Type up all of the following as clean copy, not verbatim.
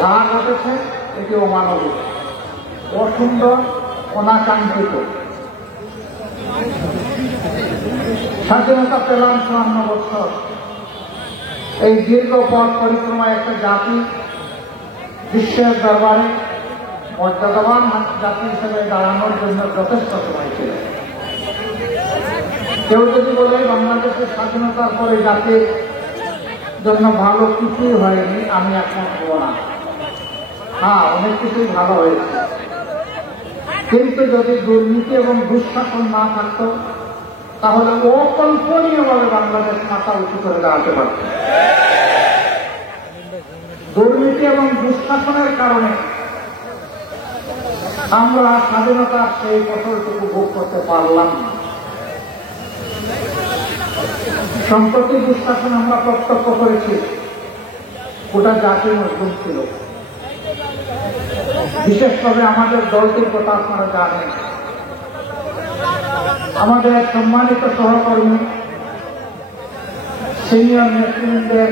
যা ঘটেছে এটি অমানবিক, অসুন্দর, অনাকাঙ্ক্ষিত। স্বাধীনতা পেলাম ৫৪ বছর। এই দীর্ঘ পথ পরিক্রমায় একটা জাতি বিশ্বের দরবারে মর্যাদাবান জাতি হিসেবে দাঁড়ানোর জন্য যথেষ্ট সময় ছিল। কেউ যদি বলে বাংলাদেশের স্বাধীনতার পরে জাতির জন্য ভালো কিছুই হয়নি, আমি একমত হব না। হ্যাঁ, অনেক কিছুই ভালো হয়েছে, কিন্তু যদি দুর্নীতি এবং দুঃশাসন না থাকত তাহলে অকল্পনীয়ভাবে বাংলাদেশ মাথা উঁচু করে দাঁড়াতে পারত। দুর্নীতি এবং দুঃশাসনের কারণে আমরা স্বাধীনতার সেই ফসলটুকু ভোগ করতে পারলাম না। সম্প্রতি দুঃশাসন আমরা প্রত্যক্ষ করেছি, গোটা জাতি মজলুম ছিল। বিশেষভাবে আমাদের দলটির কথা আপনারা জানেন। আমাদের সম্মানিত সহকর্মী সিনিয়র নেতৃবৃন্দের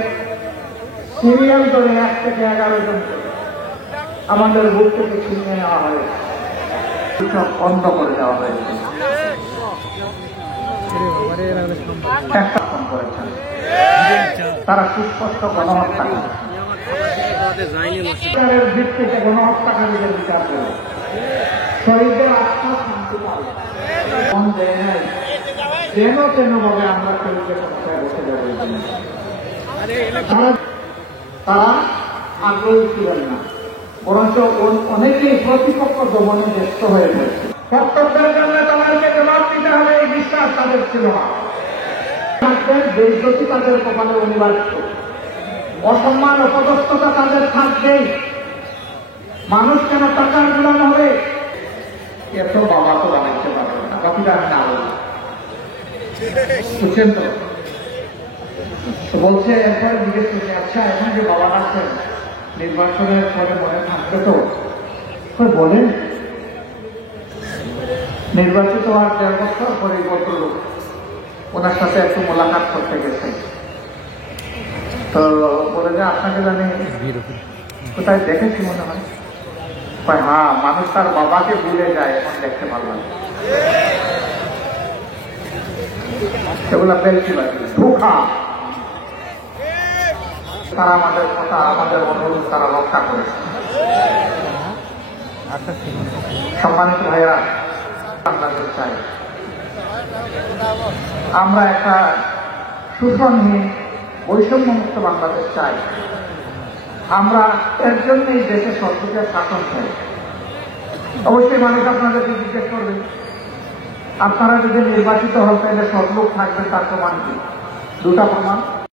সিরিয়াল ধরে ১ থেকে ১১ জনকে আমাদের বুক থেকে ছিনিয়ে নেওয়া হয়েছে, সব বন্ধ করে দেওয়া হয়েছে। একটা ফোন করেছেন, তারা সুস্পষ্ট গণহত্যা করে ভিত্তিতে গণহত্যাকারীদের বিচার করে শহীদদের আত্মা শান্তি পাবে। যেন তেন ভাবে আমরা শহীদদের সমস্যায় বসে যাবো, তারা আগ্রহী ছিলেন না, বরঞ্চ অনেকেই প্রতিপক্ষ দমনে ব্যস্ত হয়ে পড়েছে। কর্তব্যের জন্য তাদেরকে জবাব দিতে হবে, এই বিশ্বাস তাদের ছিল না। বেইজ্জতি তাদের কপালে অনিবার্য, অসম্মান অপদস্থতা তাদের থাকবেই। মানুষ কেন টাকার গোলাম হবে? এত বাবা তো বানাইতে পারবে না, বাকিটা আমি না বলি, বুঝছেন তো? বলছে এরপরে জিজ্ঞেস করছে, আচ্ছা এখন যে বাবা আছেন নির্বাচনের পরে মনে থাকবে তো? বলেন, নির্বাচিত হওয়ার ১.৫ বছর পরে ভদ্রলোক ওনার সাথে একটু মোলাকাত করতে গেছে, তো বলে যে আপনাকে জানি কোথায় দেখেছি মনে হয়। হ্যাঁ, মানুষ তার বাবাকে ভুলে যায়, এখন দেখতে পারলাম। সেগুলা বেলচিবাজি, ধোঁকা। তারা আমাদের কথা, আমাদের অনুরোধ তারা রক্ষা করেছে। সম্মানিত ভাইয়েরা, বাংলাদেশ চাই আমরা একটা শোষণহীন বৈষম্যমুক্ত বাংলাদেশ চাই। আমরা এর জন্যই দেশে সরকারের শাসন চাই। অবশ্যই মানুষ আপনাদেরকে জিজ্ঞেস করবেন, আপনারা যদি নির্বাচিত হন তাহলে সৎলোক থাকবেন, তার প্রমাণ কি? 2টা প্রমাণ।